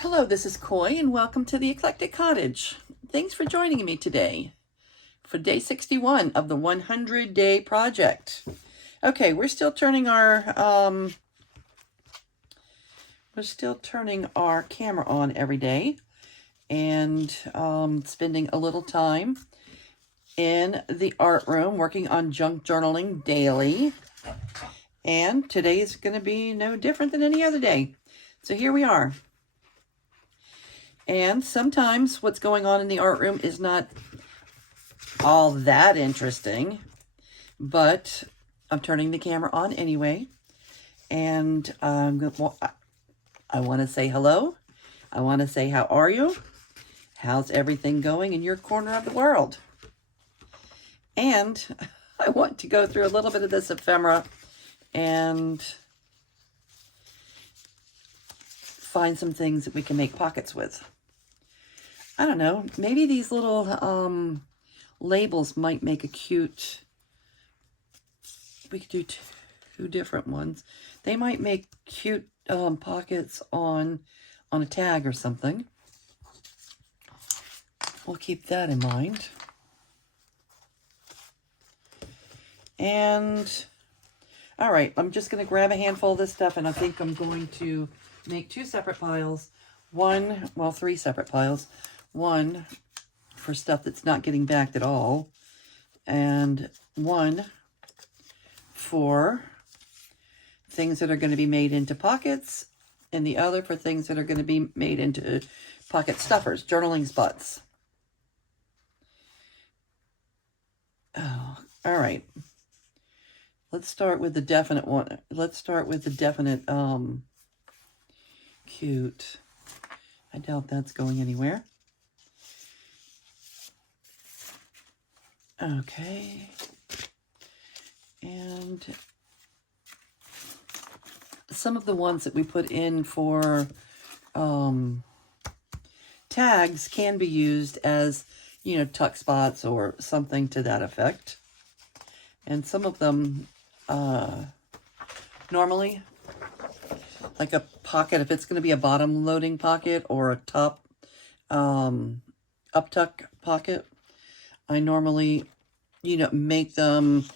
Hello, this is Coy, and welcome to the Eclectic Cottage. Thanks for joining me today for day 61 of the 100-day project. Okay, we're still turning our camera on every day, and spending a little time in the art room working on junk journaling daily. And today is going to be no different than any other day. So here we are. And sometimes what's going on in the art room is not all that interesting, but I'm turning the camera on anyway. And I want to say hello. I want to say, how are you? How's everything going in your corner of the world? And I want to go through a little bit of this ephemera and find some things that we can make pockets with. I don't know, maybe these little labels might make a cute, we could do two different ones. They might make cute pockets on a tag or something. We'll keep that in mind. And, all right, I'm just going to grab a handful of this stuff, and I think I'm going to make two separate piles. Three separate piles. One for stuff that's not getting backed at all, and one for things that are going to be made into pockets, and the other for things that are going to be made into pocket stuffers, journaling spots. Oh, all right. Let's start with the definite one. Let's start with the definite cute. I doubt that's going anywhere. Okay, and some of the ones that we put in for tags can be used as, tuck spots or something to that effect. And some of them, normally, like a pocket, if it's going to be a bottom loading pocket or a top up tuck pocket, I normally, make them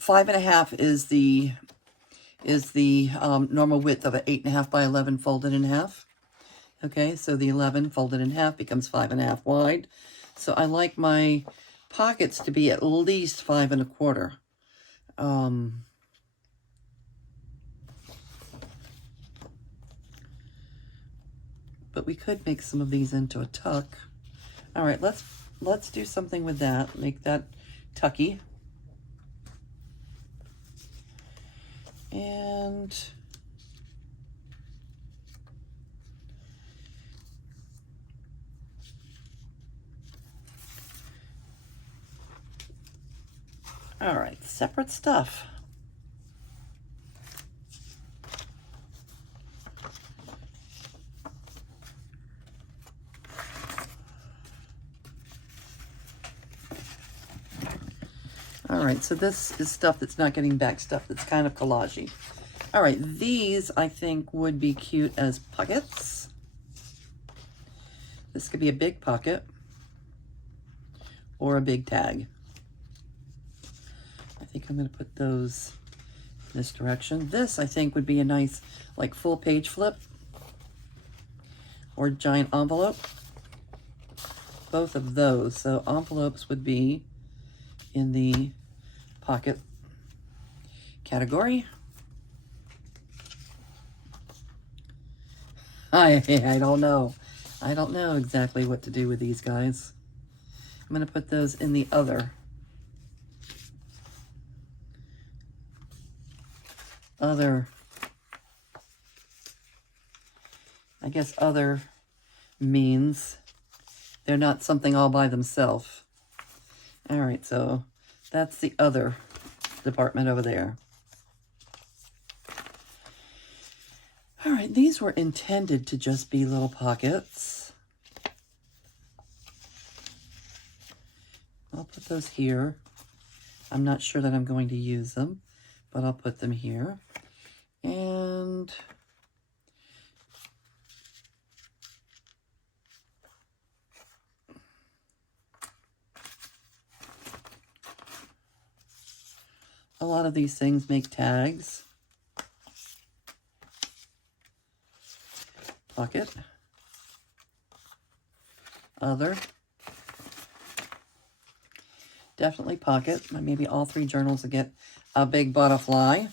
5.5 is the normal width of an 8.5 by 11 folded in half. Okay, so the 11 folded in half becomes 5.5 wide. So I like my pockets to be at least 5.25. But we could make some of these into a tuck. All right, let's do something with that. Make that tucky. And all right, separate stuff. All right, so this is stuff that's not getting back, stuff that's kind of collagey. All right, these I think would be cute as pockets. This could be a big pocket or a big tag. I think I'm going to put those in this direction. This I think would be a nice, like, full page flip or giant envelope. Both of those. So envelopes would be in the pocket category. I don't know. I don't know exactly what to do with these guys. I'm going to put those in the other. I guess other means they're not something all by themselves. All right, so that's the other department over there. All right, these were intended to just be little pockets. I'll put those here. I'm not sure that I'm going to use them, but I'll put them here. And A lot of these things make tags. Pocket. Other. Definitely pocket. Maybe all 3 journals will get a big butterfly.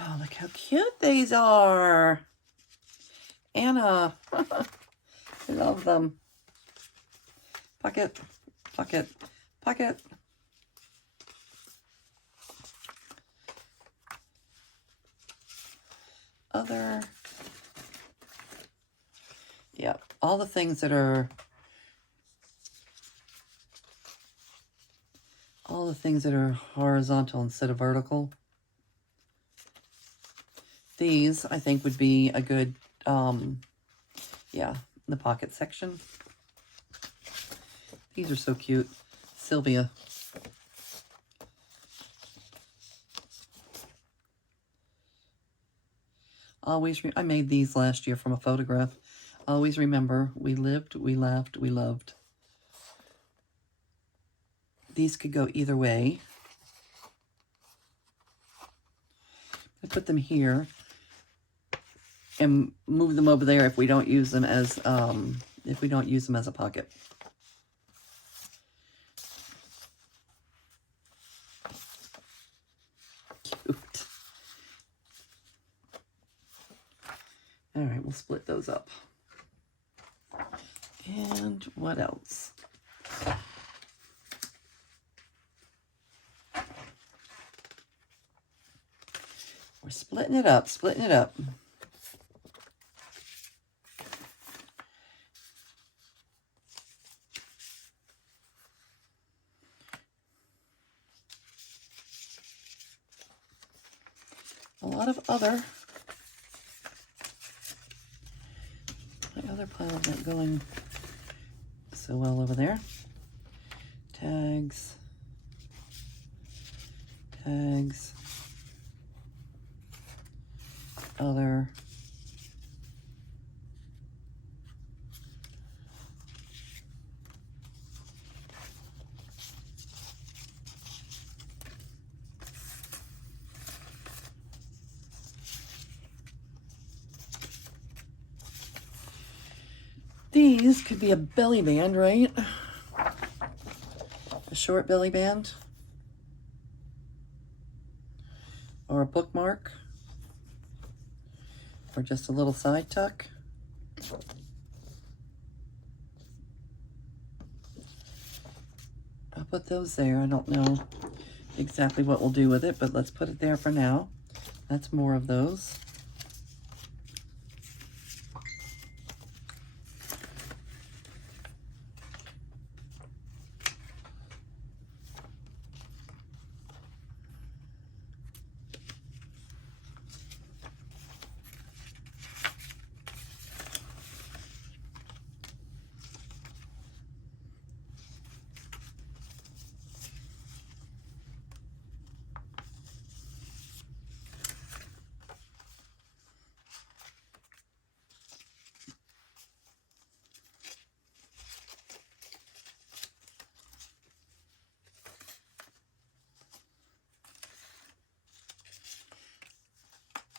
Oh, look how cute these are. Anna. I love them. Pocket, pocket, pocket. Other. Yeah, all the things that are horizontal instead of vertical. These, I think, would be a good, yeah, the pocket section. These are so cute. Sylvia. I made these last year from a photograph. Always remember, we lived, we laughed, we loved. These could go either way. I put them here and move them over there if we don't use them as a pocket. Cute. All right, we'll split those up. And what else? We're splitting it up, splitting it up. A lot of other. My other pile is not going so well over there. Tags. Tags. Other. These could be a belly band, right? A short belly band. Or a bookmark. Or just a little side tuck. I'll put those there. I don't know exactly what we'll do with it, but let's put it there for now. That's more of those.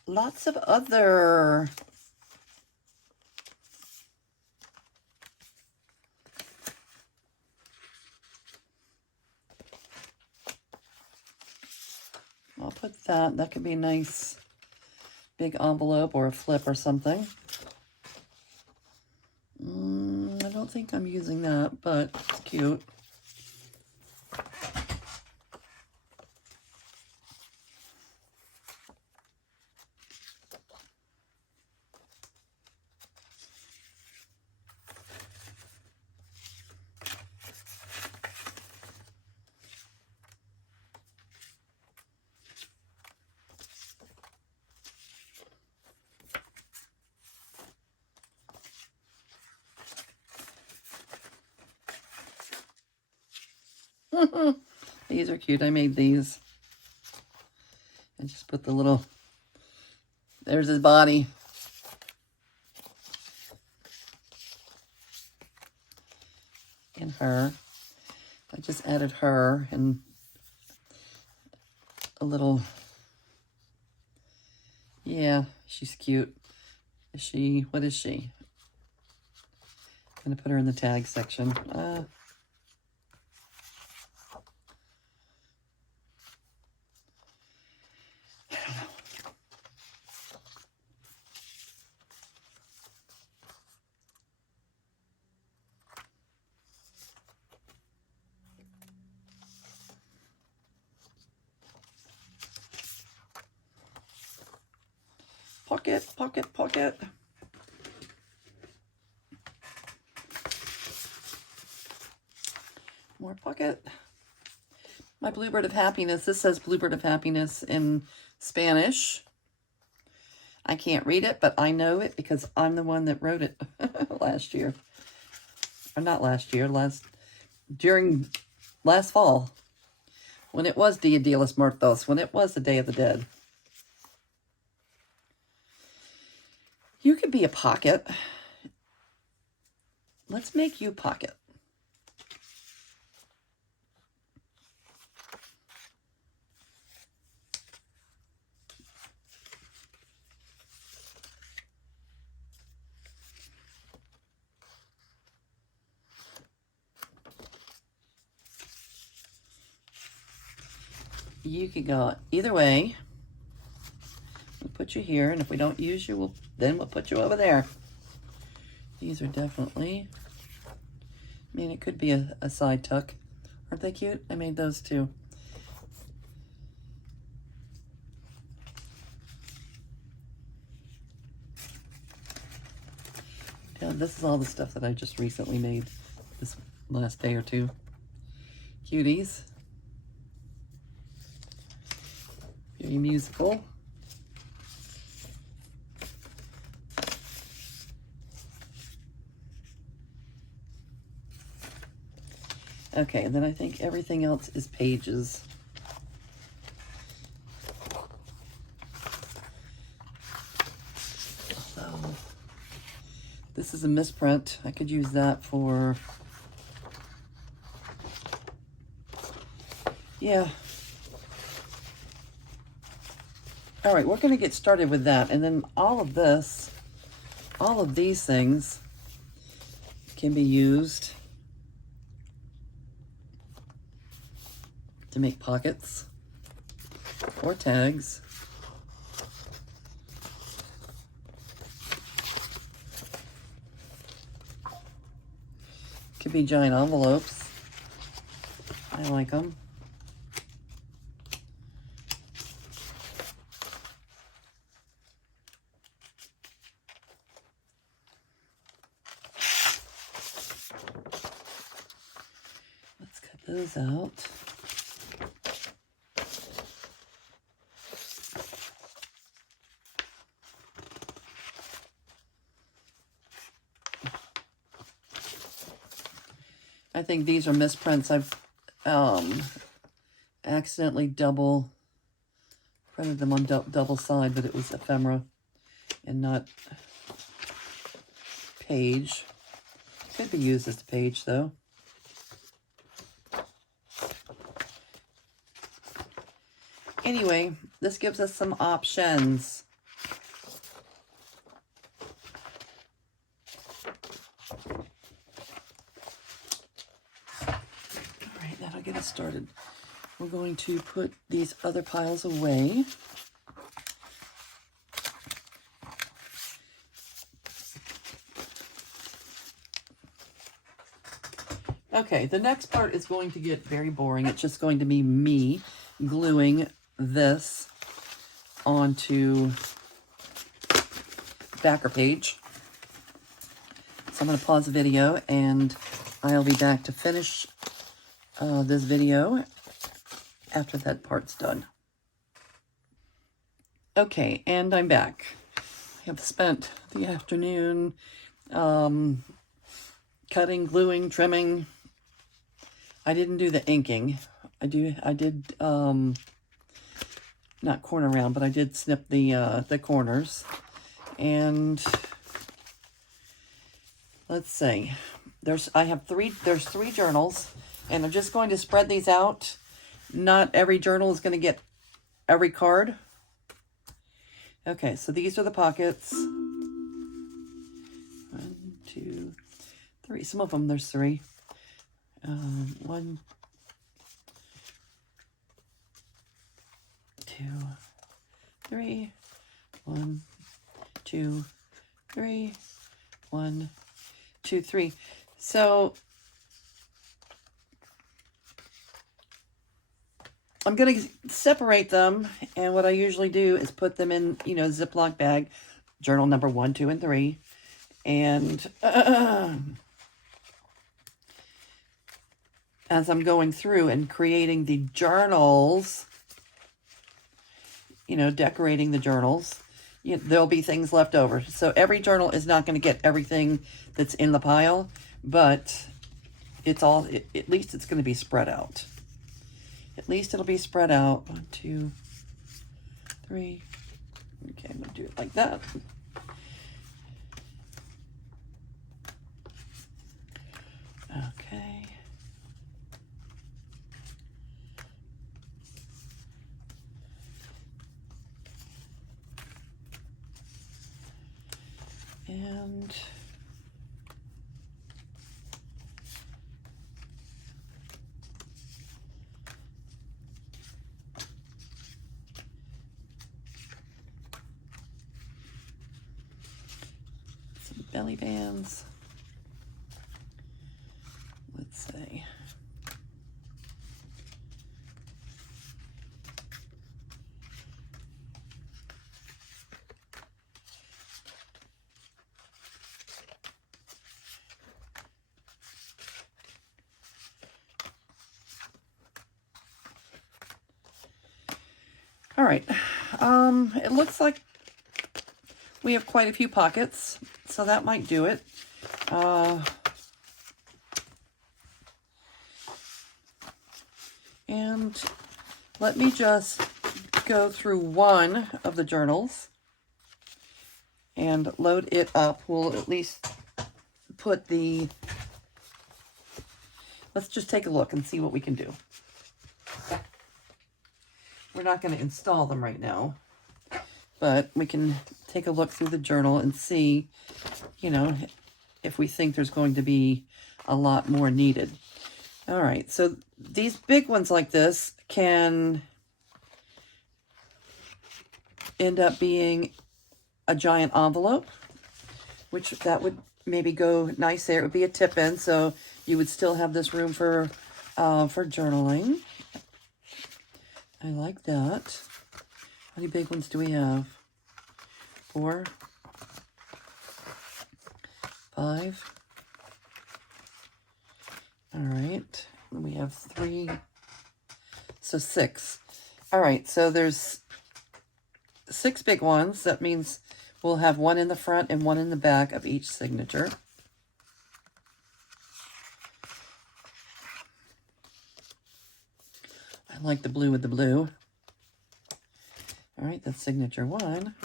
Lots of other. I'll put that. That could be a nice big envelope or a flip or something. I don't think I'm using that, but it's cute. These are cute. I made these. I just put the little, there's his body. And her. I just added her and a little, yeah, she's cute. Is she, what is she? I'm gonna put her in the tag section. Pocket, pocket, pocket. More pocket. My Bluebird of Happiness. This says Bluebird of Happiness in Spanish. I can't read it, but I know it because I'm the one that wrote it last year. Or not last year, during last fall. When it was Dia de los Muertos, when it was the Day of the Dead. You could be a pocket. Let's make you pocket. You could go either way. We'll put you here, and if we don't use you, then we'll put you over there. These are definitely, I mean, it could be a side tuck. Aren't they cute? I made those too. Yeah, this is all the stuff that I just recently made this last day or two. Cuties. Very musical. Okay, and then I think everything else is pages. Although, this is a misprint. I could use that for, yeah. All right, we're going to get started with that. And then all of this, all of these things can be used to make pockets or tags. Could be giant envelopes. I like them. Let's cut those out. I think these are misprints. I've accidentally double printed them on double side, but it was ephemera and not page. Could be used as a page though. Anyway, this gives us some options. That'll get us started. We're going to put these other piles away. Okay, the next part is going to get very boring. It's just going to be me gluing this onto backer page. So I'm going to pause the video and I'll be back to finish this video after that part's done. Okay, and I'm back. I have spent the afternoon cutting, gluing, trimming. I didn't do the inking. I did not corner round, but I did snip the corners. And let's see. There's three journals. And I'm just going to spread these out. Not every journal is going to get every card. Okay, so these are the pockets. 1, 2, 3. Some of them, there's 3. 1, 2, 3. 1, 2, 3. 1, 2, 3. So I'm going to separate them, and what I usually do is put them in, you know, Ziploc bag, journal number 1, 2, and 3. And as I'm going through and creating the journals, you know, decorating the journals, there'll be things left over. So every journal is not going to get everything that's in the pile, but it's all, at least it's going to be spread out. At least it'll be spread out. 1, 2, 3. Okay, I'm going to do it like that. Okay. And some belly bands. Let's see. All right, it looks like we have quite a few pockets, so that might do it. And let me just go through one of the journals and load it up. We'll at least put the, let's just take a look and see what we can do. We're not going to install them right now, but we can take a look through the journal and see, you know, if we think there's going to be a lot more needed. All right, so these big ones like this can end up being a giant envelope, which that would maybe go nice there. It would be a tip-in, so you would still have this room for journaling. I like that. How many big ones do we have? 4, 5. All right, we have 3, so 6. All right, so there's 6 big ones. That means we'll have 1 in the front and 1 in the back of each signature. I like the blue with the blue. All right, that's signature 1.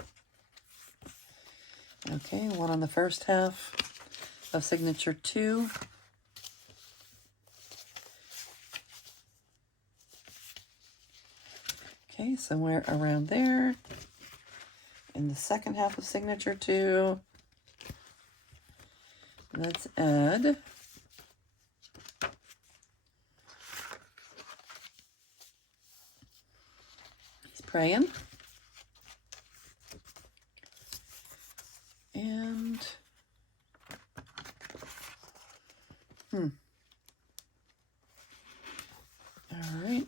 Okay, 1 on the first half of signature 2. Okay, somewhere around there. In the second half of signature 2, let's add he's praying. And all right.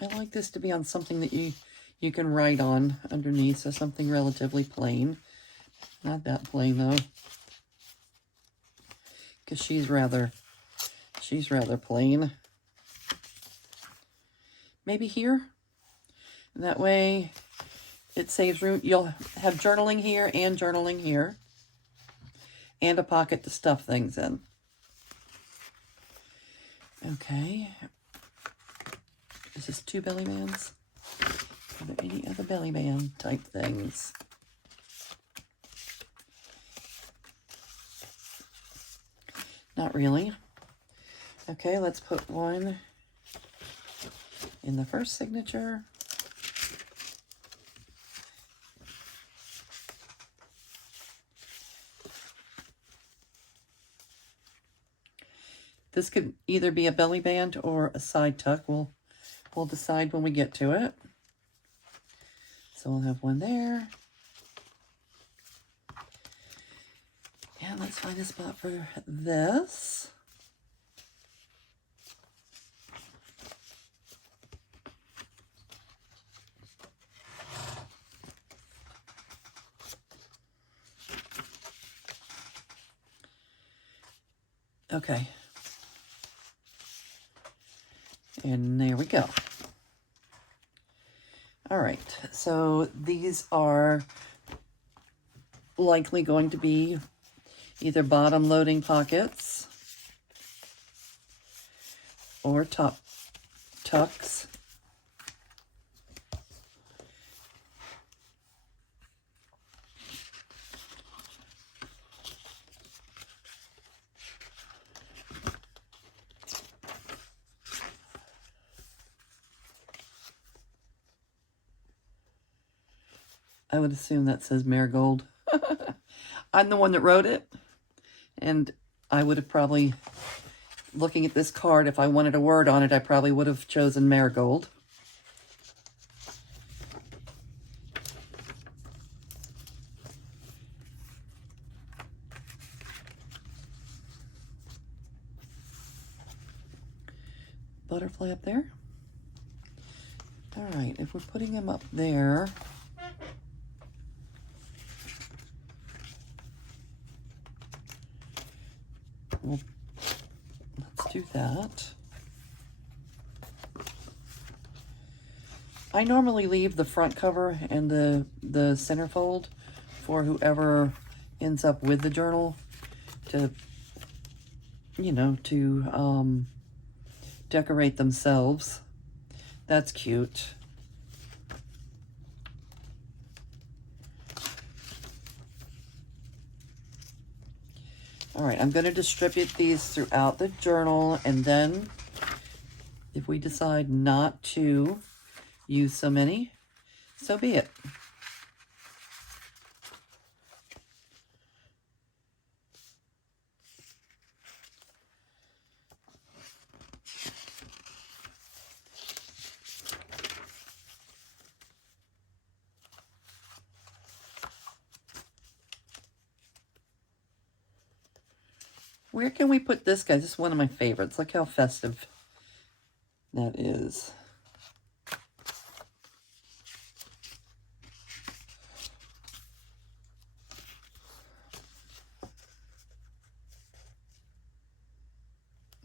I like this to be on something that you can write on underneath, so something relatively plain. Not that plain though, because she's rather plain. Maybe here. And that way it saves room. You'll have journaling here and journaling here, and a pocket to stuff things in. Okay. Is this 2 belly bands? Are there any other belly band type things? Not really. Okay, let's put one in the first signature. This could either be a belly band or a side tuck. We'll decide when we get to it. So we'll have one there. And let's find a spot for this. Okay. And there we go. All right, so these are likely going to be either bottom loading pockets or top tucks. I would assume that says marigold. I'm the one that wrote it, and I would have probably, looking at this card, if I wanted a word on it, I probably would have chosen marigold. Butterfly up there. All right, if we're putting them up there, well, let's do that. I normally leave the front cover and the centerfold for whoever ends up with the journal to, you know, to decorate themselves. That's cute. All right, I'm going to distribute these throughout the journal, and then if we decide not to use so many, so be it. Where can we put this guy? This is one of my favorites. Look how festive that is.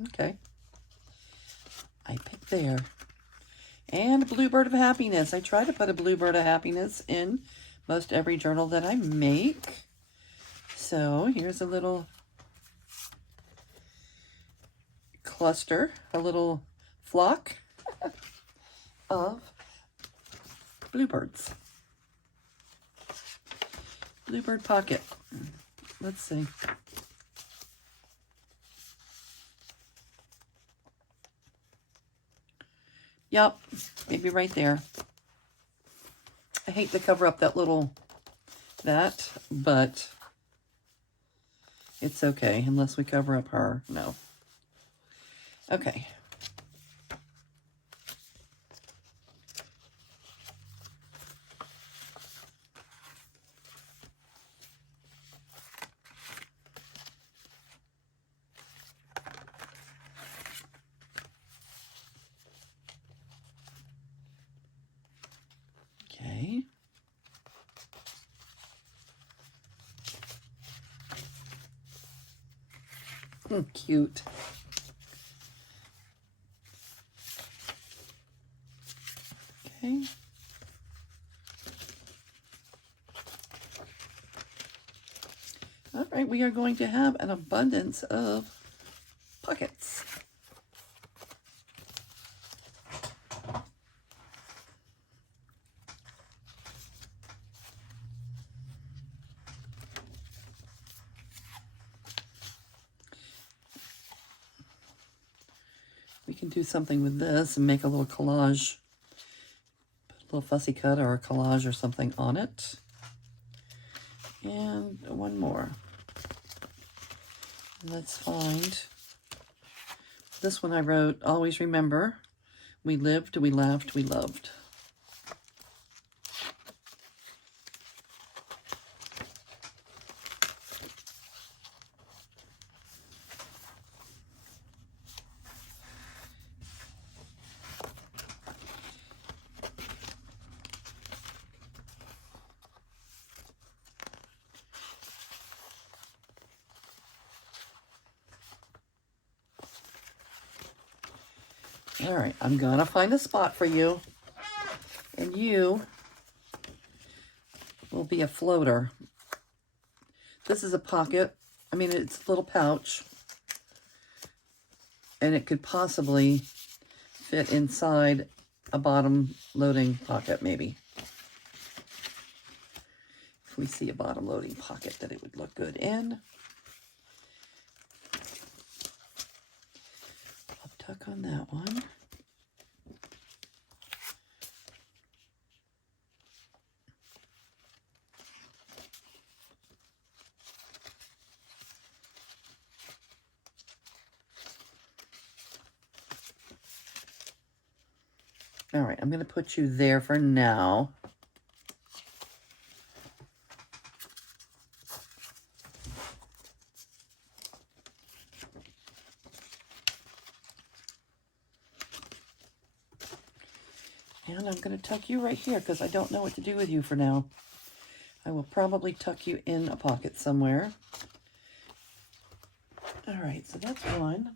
Okay. I picked there. And a Bluebird of Happiness. I try to put a Bluebird of Happiness in most every journal that I make. So here's a little cluster, a little flock of bluebirds. Bluebird pocket. Let's see. Yep, maybe right there. I hate to cover up that, but it's okay, unless we cover up her. No. Okay. Okay. Cute. Okay. All right, we are going to have an abundance of pockets. We can do something with this and make a little collage. Put a little fussy cut or a collage or something on it. And one more. Let's find, this one I wrote, always remember, we lived, we laughed, we loved. All right, I'm gonna find a spot for you, and you will be a floater. This is a pocket. I mean, it's a little pouch, and it could possibly fit inside a bottom loading pocket, maybe. If we see a bottom loading pocket that it would look good in. I'll tuck on that one. All right, I'm going to put you there for now. And I'm going to tuck you right here because I don't know what to do with you for now. I will probably tuck you in a pocket somewhere. All right, so that's one.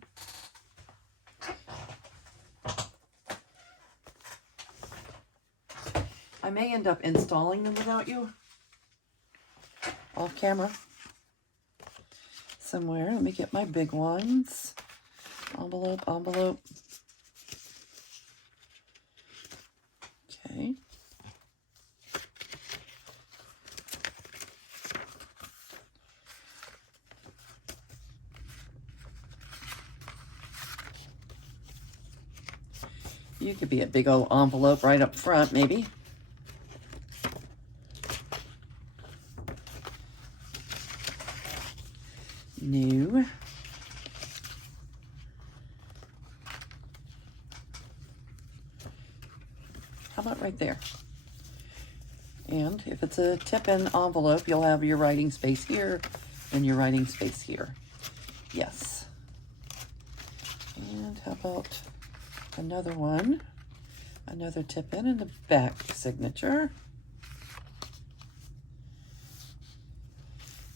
I may end up installing them without you. Off camera. Somewhere. Let me get my big ones. Envelope, envelope. Okay. You could be a big old envelope right up front, maybe. New. How about right there? And if it's a tip-in envelope, you'll have your writing space here and your writing space here. Yes. And how about another one? Another tip-in and the back signature.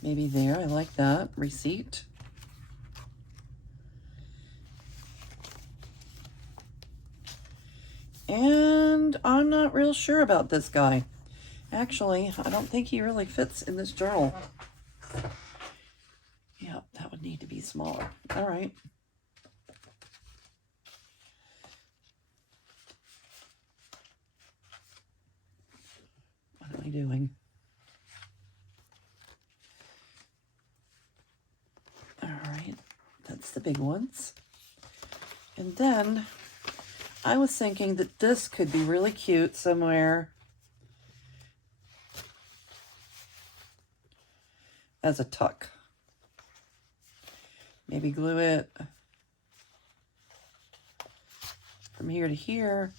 Maybe there, I like that. Receipt. And I'm not real sure about this guy. Actually, I don't think he really fits in this journal. Yeah, that would need to be smaller. All right. What am I doing? All right, that's the big ones. And then I was thinking that this could be really cute somewhere as a tuck. Maybe glue it from here to here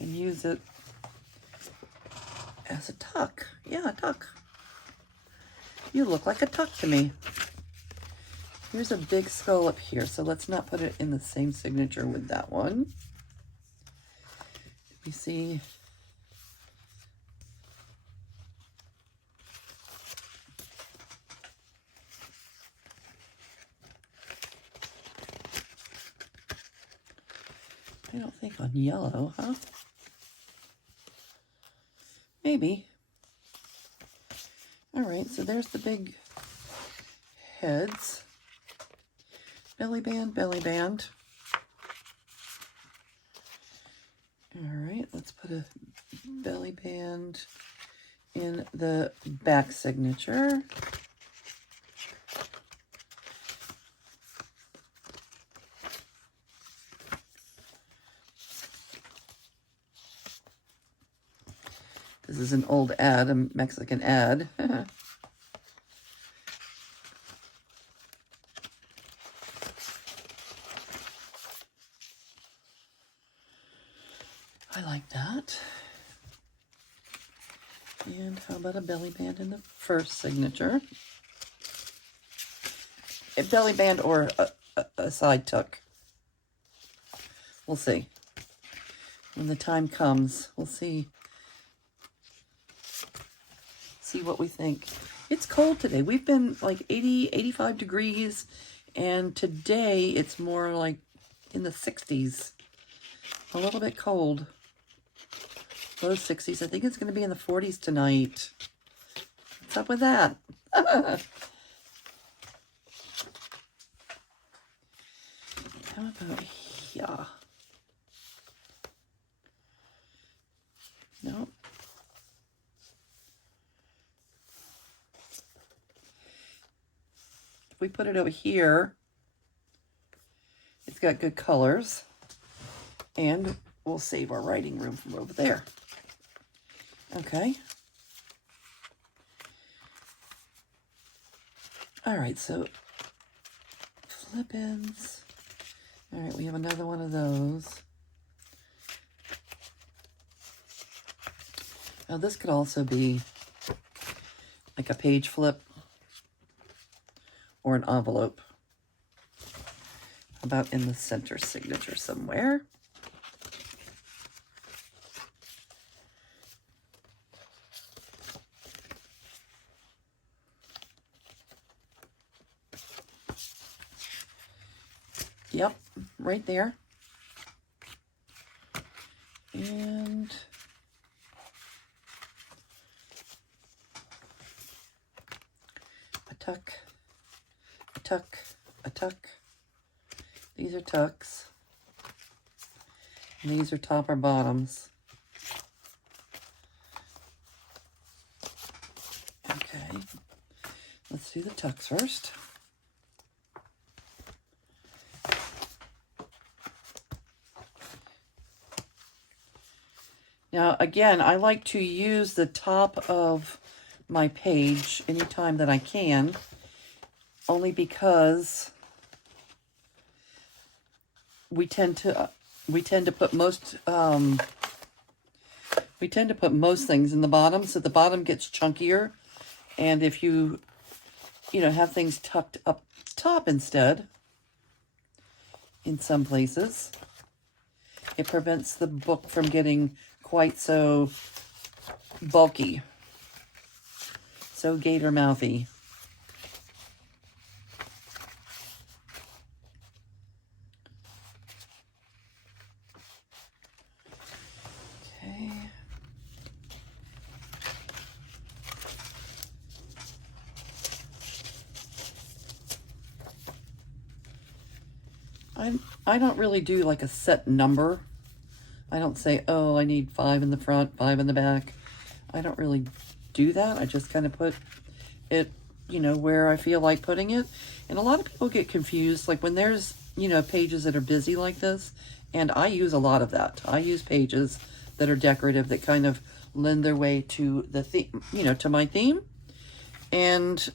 and use it as a tuck. Yeah, a tuck. You look like a tuck to me. Here's a big skull up here, so let's not put it in the same signature with that one. We see I don't think on yellow, huh? Maybe. All right, so there's the big heads. Belly band, belly band. All right, let's put a belly band in the back signature. This is an old ad, a Mexican ad. I like that. And how about a belly band in the first signature? A belly band or a side tuck. We'll see. When the time comes, we'll see. See what we think. It's cold today. We've been like 80, 85 degrees. And today it's more like in the 60s. A little bit cold. Low 60s. I think it's going to be in the 40s tonight. What's up with that? How about here? No. If we put it over here, it's got good colors. And we'll save our writing room from over there. Okay. All right, so flip-ins. All right, we have another one of those. Now this could also be like a page flip or an envelope. How about in the center signature somewhere? Yep, right there. And a tuck, a tuck, a tuck. These are tucks. And these are top or bottoms. Okay, let's do the tucks first. Now, again, I like to use the top of my page anytime that I can, only because we tend to put most things in the bottom, so the bottom gets chunkier. And if you have things tucked up top instead, in some places, it prevents the book from getting quite so bulky, so gator mouthy. Okay. I don't really do like a set number. I don't say, oh, I need 5 in the front, 5 in the back. I don't really do that. I just kind of put it, where I feel like putting it. And a lot of people get confused, like when there's, pages that are busy like this, and I use a lot of that. I use pages that are decorative that kind of lend their way to the theme, to my theme. And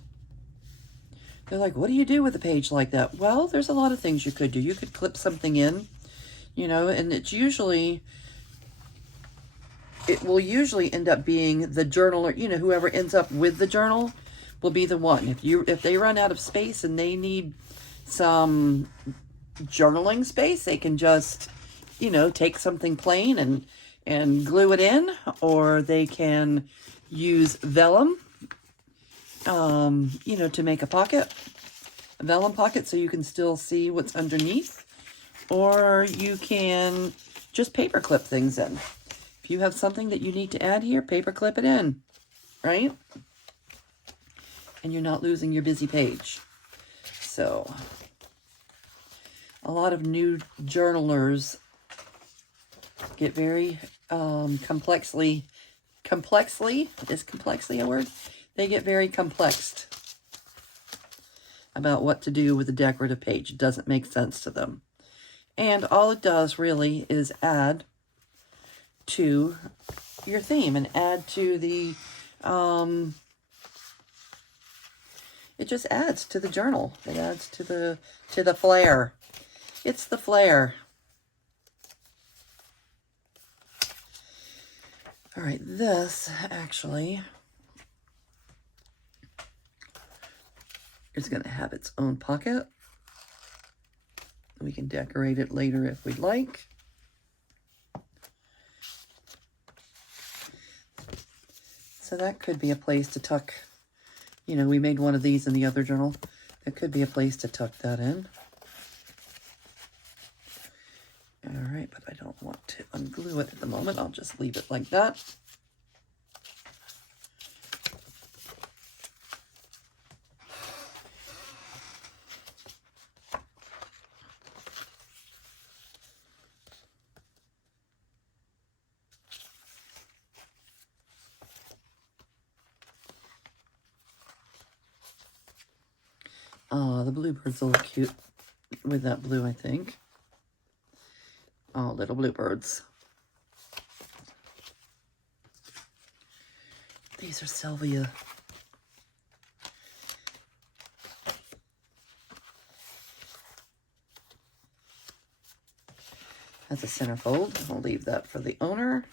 they're like, what do you do with a page like that? Well, there's a lot of things you could do. You could clip something in, and it will usually end up being the journal, or whoever ends up with the journal will be the one. If they run out of space and they need some journaling space, they can just take something plain and glue it in, or they can use vellum to make a vellum pocket, so you can still see what's underneath. Or you can just paper clip things in. If you have something that you need to add here, paper clip it in, right? And you're not losing your busy page. So, a lot of new journalers get very complexly, is complexly a word? They get very complexed about what to do with a decorative page. It doesn't make sense to them. And all it does really is add to your theme and add to the, it just adds to the journal. It adds to the flair. It's the flair. All right, this actually is going to have its own pocket. We can decorate it later if we'd like. So that could be a place to tuck, you know, we made one of these in the other journal. It could be a place to tuck that in. All right, but I don't want to unglue it at the moment. I'll just leave it like that. Oh, the bluebirds will look cute with that blue, I think. Oh, little bluebirds. These are Sylvia. That's a centerfold. I'll leave that for the owner.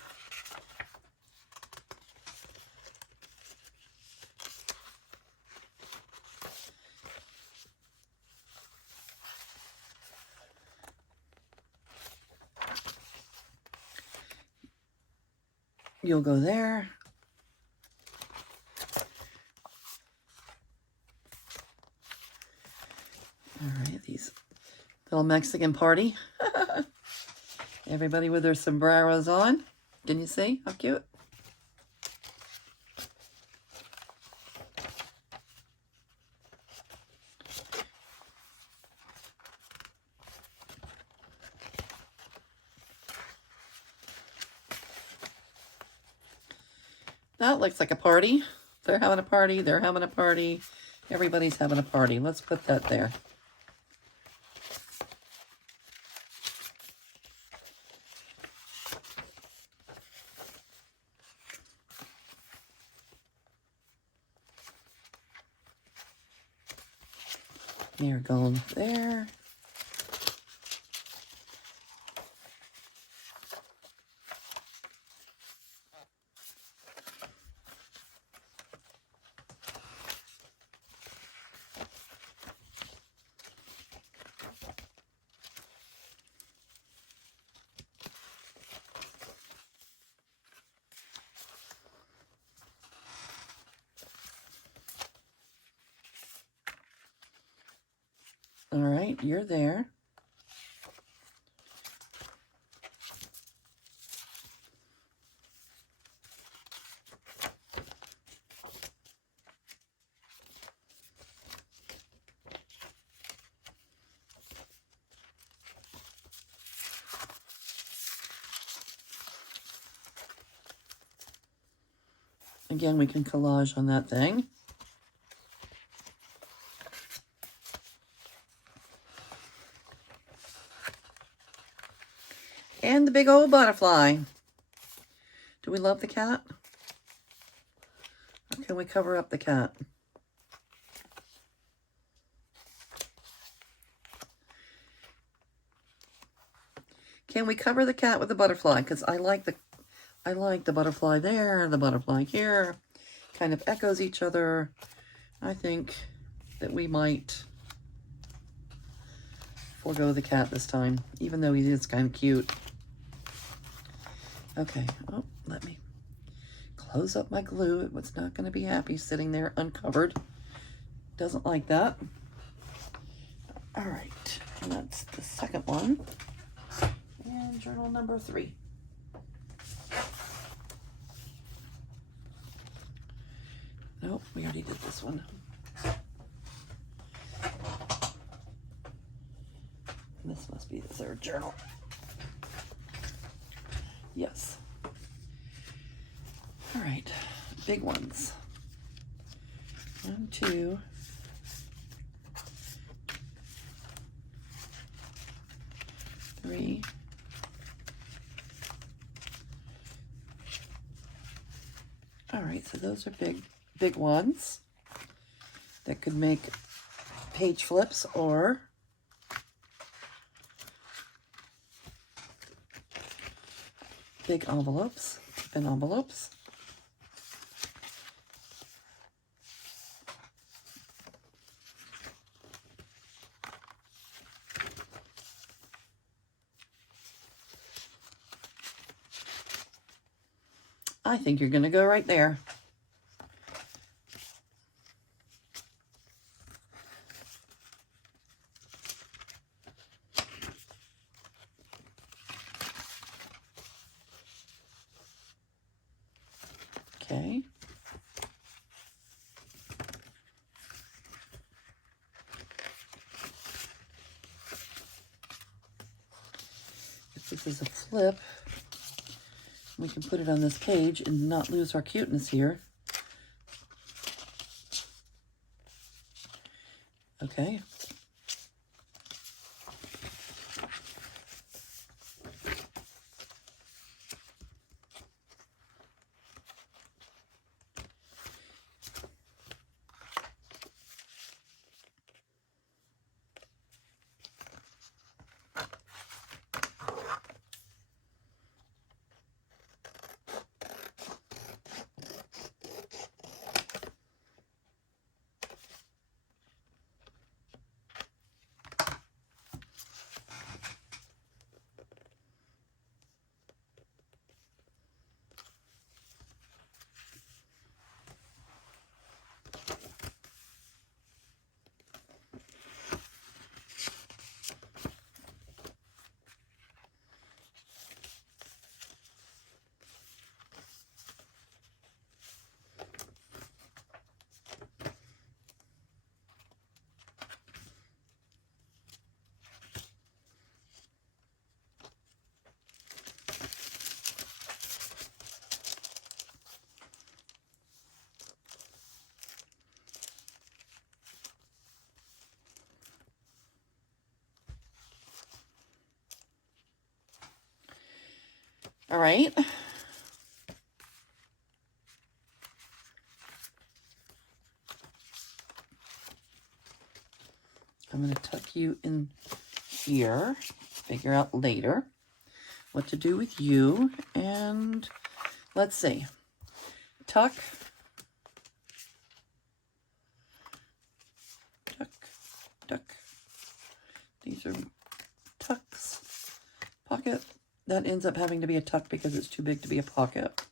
You'll go there. All right, these little Mexican party. Everybody with their sombreros on. Can you see how cute? That looks like a party. They're having a party. They're having a party. Everybody's having a party. Let's put that there. Marigold there. All right, you're there. Again, we can collage on that thing. And the big old butterfly. Do we love the cat? Or can we cover up the cat? Can we cover the cat with the butterfly? Because I like the butterfly there, the butterfly here. Kind of echoes each other. I think that we might forego the cat this time, even though he is kind of cute. Okay, oh, let me close up my glue. It was not going to be happy sitting there uncovered. Doesn't like that. All right, and that's the second one. And journal number 3. Nope, we already did this one. This must be the 3rd journal. Yes. All right, big ones. 1, 2, 3, right, so those are big ones that could make page flips or big envelopes, thin envelopes. I think you're going to go right there. Okay. If this is a flip, we can put it on this page and not lose our cuteness here. Okay. All right. I'm going to tuck you in here, figure out later what to do with you. And let's see. Tuck. Tuck. Tuck. These are tucks. Pocket. That ends up having to be a tuck because it's too big to be a pocket.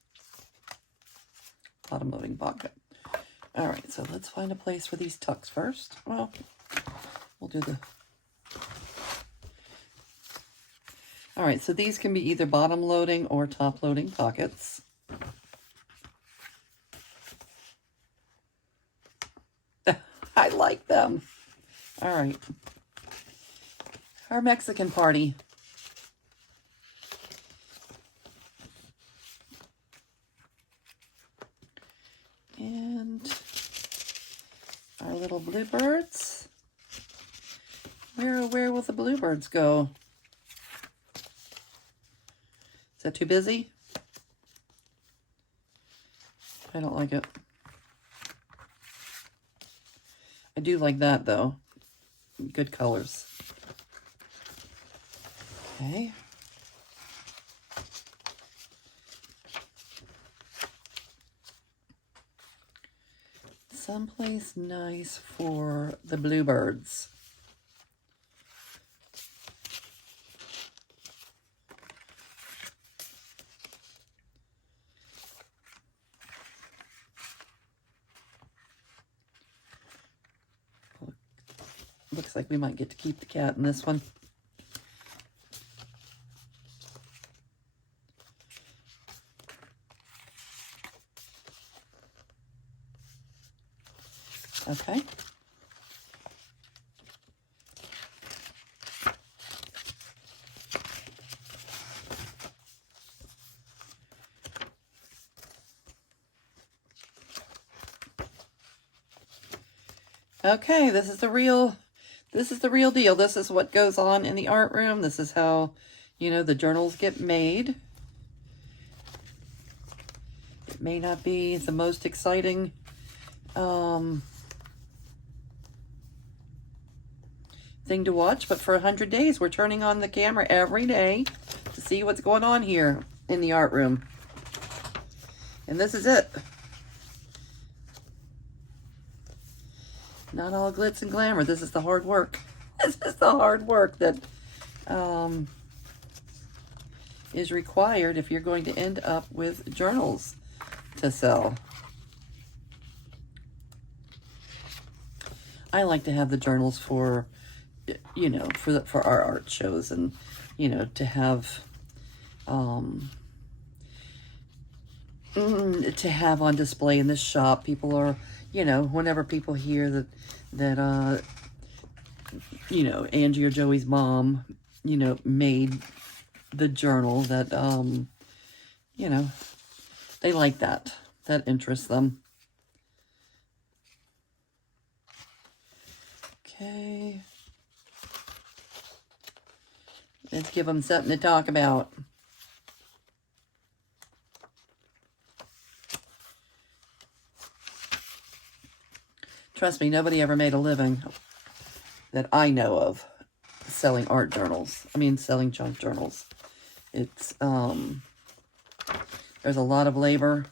Bottom loading pocket. All right, so let's find a place for these tucks first. Well, we'll do the... All right, so these can be either bottom loading or top loading pockets. I like them. All right. Our Mexican party. And our little bluebirds. Where will the bluebirds go? Is that too busy? I don't like it. I do like that though. Good colors. Okay. Someplace nice for the bluebirds. Looks like we might get to keep the cat in this one. Okay. Okay, this is the real deal. This is what goes on in the art room. This is how, you know, the journals get made. It may not be the most exciting thing to watch, but for 100 days, we're turning on the camera every day to see what's going on here in the art room. And this is it. Not all glitz and glamour. This is the hard work. This is the hard work that is required if you're going to end up with journals to sell. I like to have the journals for, you know, for our art shows, and, you know, to have on display in this shop. People are, you know, whenever people hear that you know, Angie or Joey's mom, you know, made the journal, that you know, they like that. That interests them. Okay. Let's give them something to talk about. Trust me, nobody ever made a living that I know of selling art journals. I mean, selling junk journals. It's, there's a lot of labor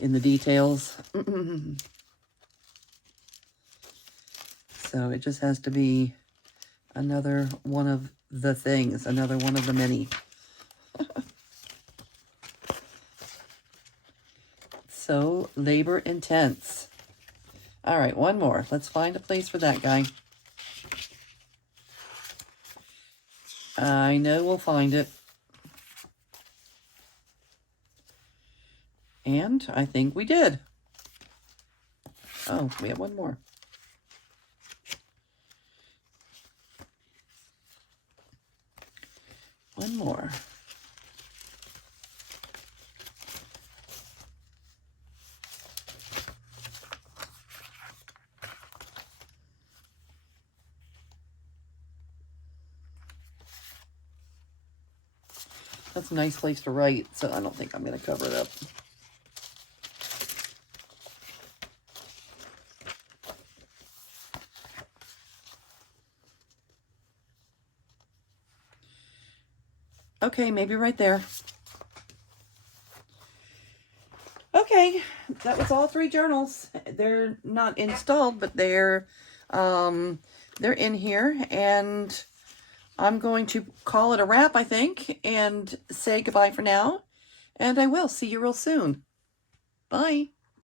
in the details. So it just has to be another one of the things, another one of the many. So labor intense. All right, one more. Let's find a place for that guy. I know we'll find it. And I think we did. Oh, we have one more. One more. That's a nice place to write, so I don't think I'm going to cover it up. Okay, maybe right there. Okay, that was all 3 journals. They're not installed, but they're in here, and I'm going to call it a wrap, I think, and say goodbye for now. And I will see you real soon. Bye.